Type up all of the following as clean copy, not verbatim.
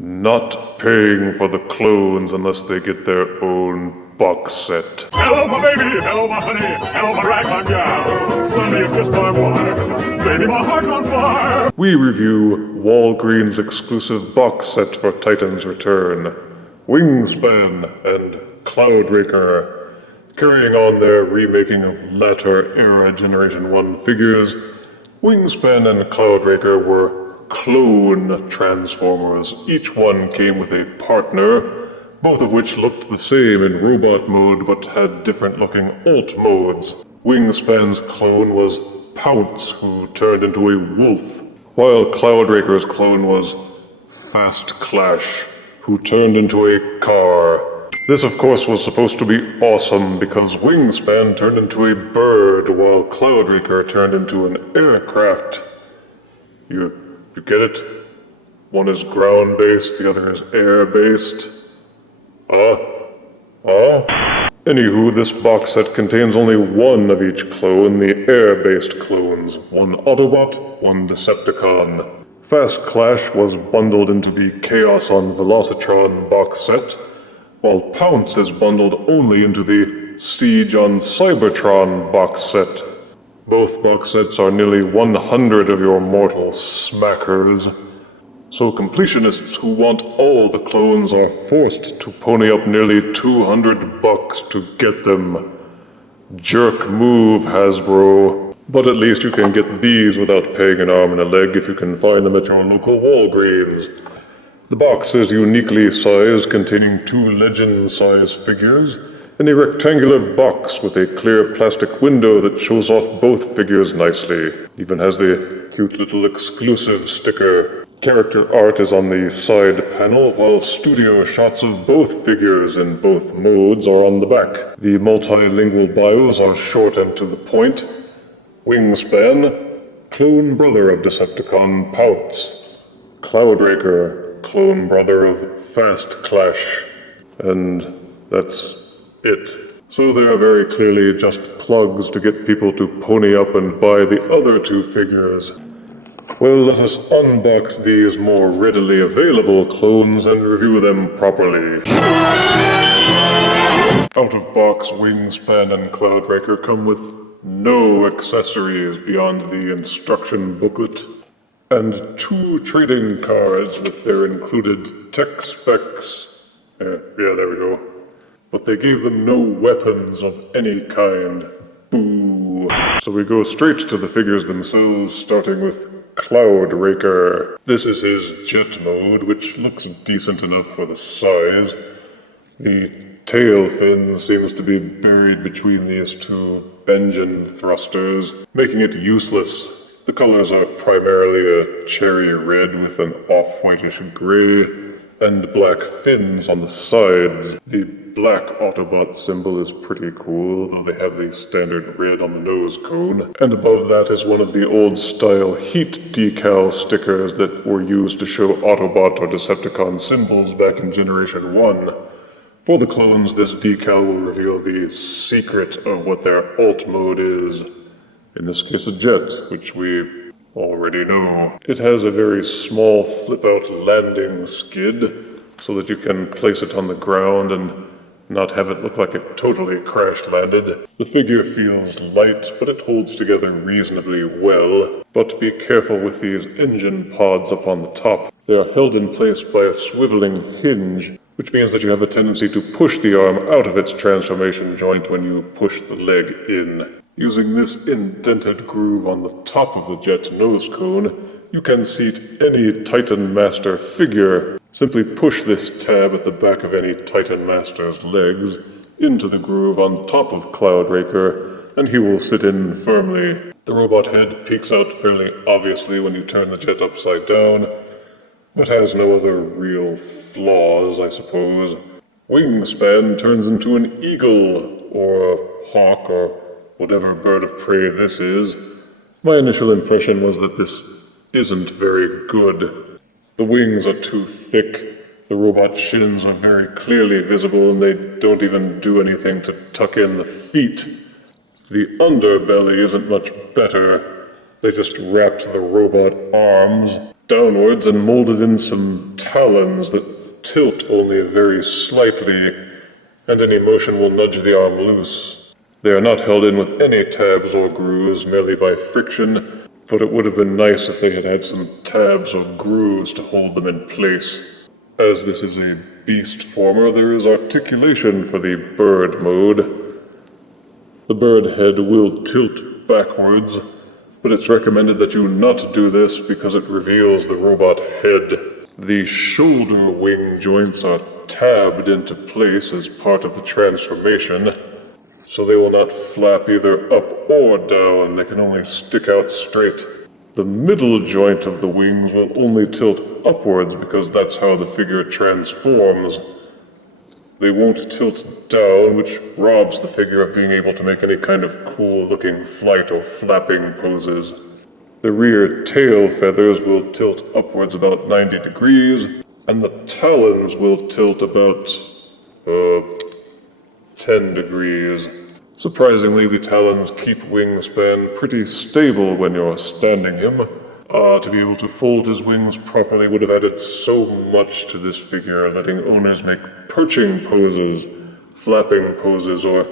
Not paying for the clones unless they get their own box set. Hello, my baby. Hello, my honey. Hello, my ragtime gal. Sonny, you kissed my wife. Baby, my heart's on fire. We review Walgreens exclusive box set for Titan's Return, Wingspan and Cloudraker. Carrying on their remaking of latter-era Generation 1 figures, Wingspan and Cloudraker were clone Transformers. Each one came with a partner, both of which looked the same in robot mode but had different-looking alt modes. Wingspan's clone was Pounce, who turned into a wolf, while Cloudraker's clone was Fast Clash, who turned into a car. This, of course, was supposed to be awesome because Wingspan turned into a bird while Cloudraker turned into an aircraft. You get it? One is ground-based, the other is air-based. Anywho, this box set contains only one of each clone, the air-based clones. One Autobot, one Decepticon. Fast Clash was bundled into the Chaos on Velocitron box set, while Pounce is bundled only into the Siege on Cybertron box set. Both box sets are nearly 100 of your mortal smackers, so completionists who want all the clones are forced to pony up nearly $200 to get them. Jerk move, Hasbro. But at least you can get these without paying an arm and a leg if you can find them at your local Walgreens. The box is uniquely sized, containing 2 legend-size figures, in a rectangular box with a clear plastic window that shows off both figures nicely. It even has the cute little exclusive sticker. Character art is on the side panel, while studio shots of both figures in both modes are on the back. The multilingual bios are short and to the point. Wingspan, clone brother of Decepticon Pounce. Cloudraker, clone brother of Fast Clash. And that's it. So they are very clearly just plugs to get people to pony up and buy the other 2 figures. Well, let us unbox these more readily available clones and review them properly. Out of box, Wingspan and Cloudraker come with no accessories beyond the instruction booklet, and 2 trading cards with their included tech specs. Yeah, there we go. But they gave them no weapons of any kind. Boo. So we go straight to the figures themselves, starting with Cloudraker. This is his jet mode, which looks decent enough for the size. The tail fin seems to be buried between these 2 engine thrusters, making it useless. The colors are primarily a cherry red with an off-whitish gray, and black fins on the sides. The black Autobot symbol is pretty cool, though they have the standard red on the nose cone. And above that is one of the old-style heat decal stickers that were used to show Autobot or Decepticon symbols back in Generation 1. For the clones, this decal will reveal the secret of what their alt mode is. In this case, a jet, which we already know. It has a very small flip-out landing skid, so that you can place it on the ground and not have it look like it totally crash-landed. The figure feels light, but it holds together reasonably well. But be careful with these engine pods up on the top. They are held in place by a swiveling hinge, which means that you have a tendency to push the arm out of its transformation joint when you push the leg in. Using this indented groove on the top of the jet nose cone, you can seat any Titan Master figure. Simply push this tab at the back of any Titan Master's legs into the groove on top of Cloudraker, and he will sit in firmly. The robot head peeks out fairly obviously when you turn the jet upside down, but has no other real flaws, I suppose. Wingspan turns into an eagle, or a hawk, or whatever bird of prey this is. My initial impression was that this isn't very good. The wings are too thick, the robot shins are very clearly visible, and they don't even do anything to tuck in the feet. The underbelly isn't much better. They just wrapped the robot arms downwards and molded in some talons that tilt only very slightly, and any motion will nudge the arm loose. They are not held in with any tabs or grooves, merely by friction, but it would have been nice if they had had some tabs or grooves to hold them in place. As this is a beast former, there is articulation for the bird mode. The bird head will tilt backwards, but it's recommended that you not do this because it reveals the robot head. The shoulder wing joints are tabbed into place as part of the transformation, so they will not flap either up or down. They can only stick out straight. The middle joint of the wings will only tilt upwards because that's how the figure transforms. They won't tilt down, which robs the figure of being able to make any kind of cool-looking flight or flapping poses. The rear tail feathers will tilt upwards about 90 degrees, and the talons will tilt about 10 degrees. Surprisingly, the talons keep Wingspan pretty stable when you're standing him. To be able to fold his wings properly would have added so much to this figure, letting owners make perching poses, flapping poses, or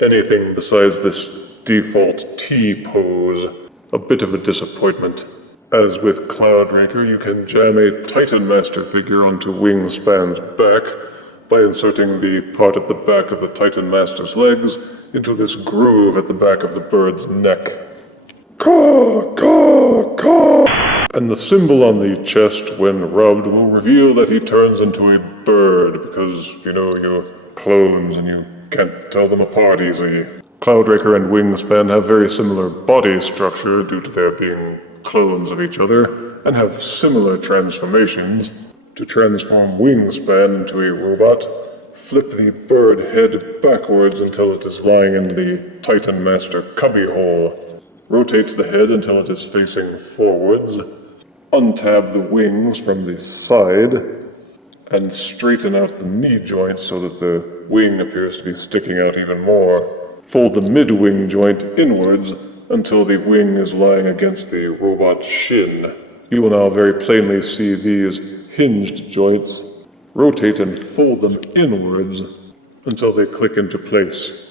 anything besides this default T pose. A bit of a disappointment. As with Cloudraker, you can jam a Titan Master figure onto Wingspan's back by inserting the part at the back of the Titan Master's legs into this groove at the back of the bird's neck. Caw, caw, caw! And the symbol on the chest, when rubbed, will reveal that he turns into a bird, because, you're clones and you can't tell them apart easily. Cloudraker and Wingspan have very similar body structure due to their being clones of each other, and have similar transformations. To transform Wingspan into a robot, flip the bird head backwards until it is lying in the Titan Master cubbyhole. Rotate the head until it is facing forwards. Untab the wings from the side, and straighten out the knee joint so that the wing appears to be sticking out even more. Fold the mid-wing joint inwards until the wing is lying against the robot's shin. You will now very plainly see these hinged joints. Rotate and fold them inwards until they click into place.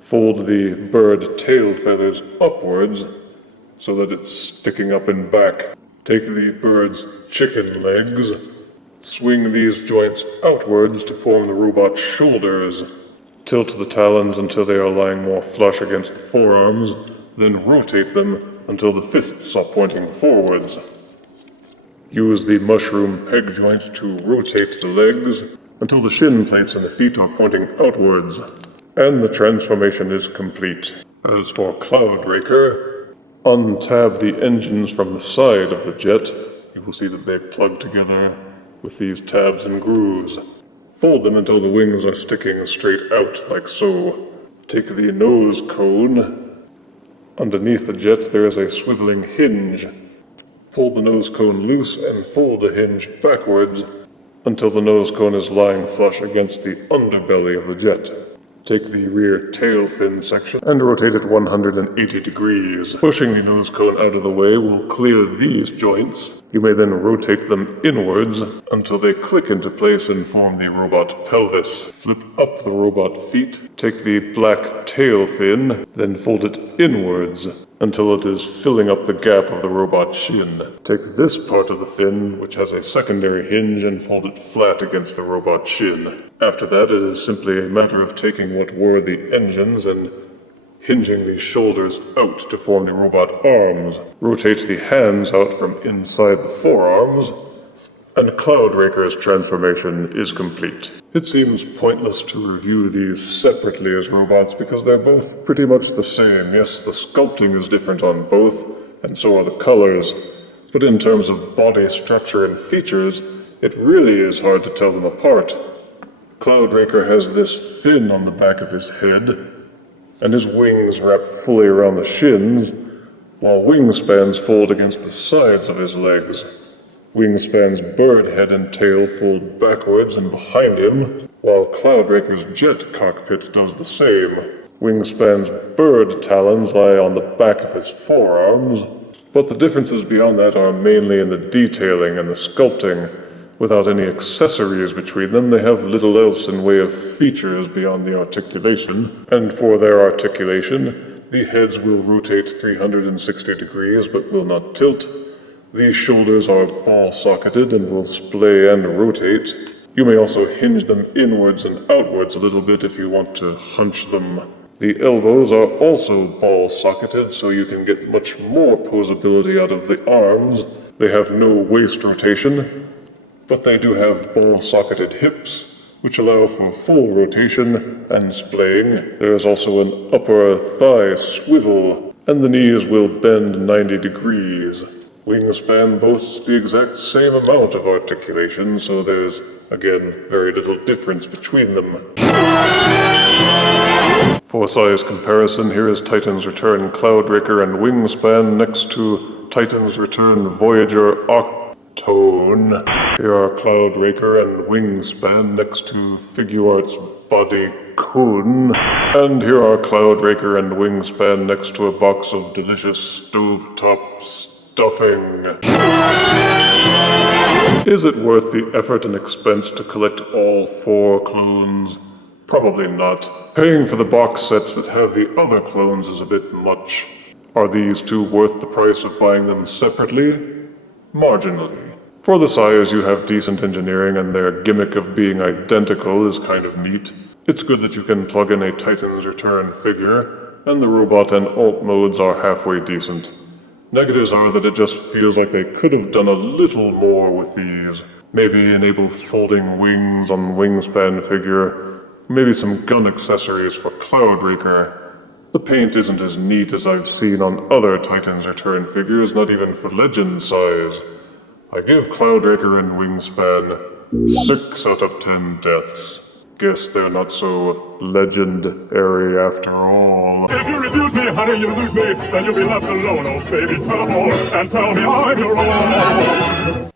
Fold the bird tail feathers upwards so that it's sticking up and back. Take the bird's chicken legs, swing these joints outwards to form the robot's shoulders. Tilt the talons until they are lying more flush against the forearms, then rotate them until the fists are pointing forwards. Use the mushroom peg joint to rotate the legs until the shin plates and the feet are pointing outwards. And the transformation is complete. As for Cloudraker, untab the engines from the side of the jet. You will see that they plug together with these tabs and grooves. Fold them until the wings are sticking straight out, like so. Take the nose cone. Underneath the jet there is a swiveling hinge. Pull the nose cone loose and fold the hinge backwards until the nose cone is lying flush against the underbelly of the jet. Take the rear tail fin section and rotate it 180 degrees. Pushing the nose cone out of the way will clear these joints. You may then rotate them inwards until they click into place and form the robot pelvis. Flip up the robot feet, take the black tail fin, then fold it inwards until it is filling up the gap of the robot shin. Take this part of the fin, which has a secondary hinge, and fold it flat against the robot shin. After that, it is simply a matter of taking what were the engines and hinging the shoulders out to form the robot arms. Rotate the hands out from inside the forearms, and Cloudraker's transformation is complete. It seems pointless to review these separately as robots because they're both pretty much the same. Yes, the sculpting is different on both, and so are the colors, but in terms of body structure and features, it really is hard to tell them apart. Cloudraker has this fin on the back of his head, and his wings wrap fully around the shins, while Wingspans fold against the sides of his legs. Wingspan's bird head and tail fold backwards and behind him, while Cloudraker's jet cockpit does the same. Wingspan's bird talons lie on the back of his forearms, But the differences beyond that are mainly in the detailing and the sculpting. Without any accessories between them, they have little else in way of features beyond the articulation. And for their articulation, the heads will rotate 360 degrees but will not tilt. The shoulders are ball-socketed and will splay and rotate. You may also hinge them inwards and outwards a little bit if you want to hunch them. The elbows are also ball-socketed, so you can get much more posability out of the arms. They have no waist rotation, but they do have ball-socketed hips, which allow for full rotation and splaying. There is also an upper thigh swivel, and the knees will bend 90 degrees. Wingspan boasts the exact same amount of articulation, so there's, again, very little difference between them. For size comparison, here is Titan's Return Cloudraker and Wingspan next to Titan's Return Voyager Octone. Here are Cloudraker and Wingspan next to Figuart's Body Kun. And here are Cloudraker and Wingspan next to a box of delicious stovetop stuffing. Is it worth the effort and expense to collect all 4 clones? Probably not. Paying for the box sets that have the other clones is a bit much. Are these two worth the price of buying them separately? Marginally. For the size, you have decent engineering, and their gimmick of being identical is kind of neat. It's good that you can plug in a Titan's Return figure, and the robot and alt modes are halfway decent. Negatives are that it just feels like they could have done a little more with these. Maybe enable folding wings on Wingspan figure, maybe some gun accessories for Cloudraker. The paint isn't as neat as I've seen on other Titan's Return figures, not even for legend size. I give Cloudraker and Wingspan 6 out of 10 deaths. Guess they're not so legendary after all. If you refuse me, honey, you lose me, then you'll be left alone. Oh, baby, tell them all, and tell me I'm your own.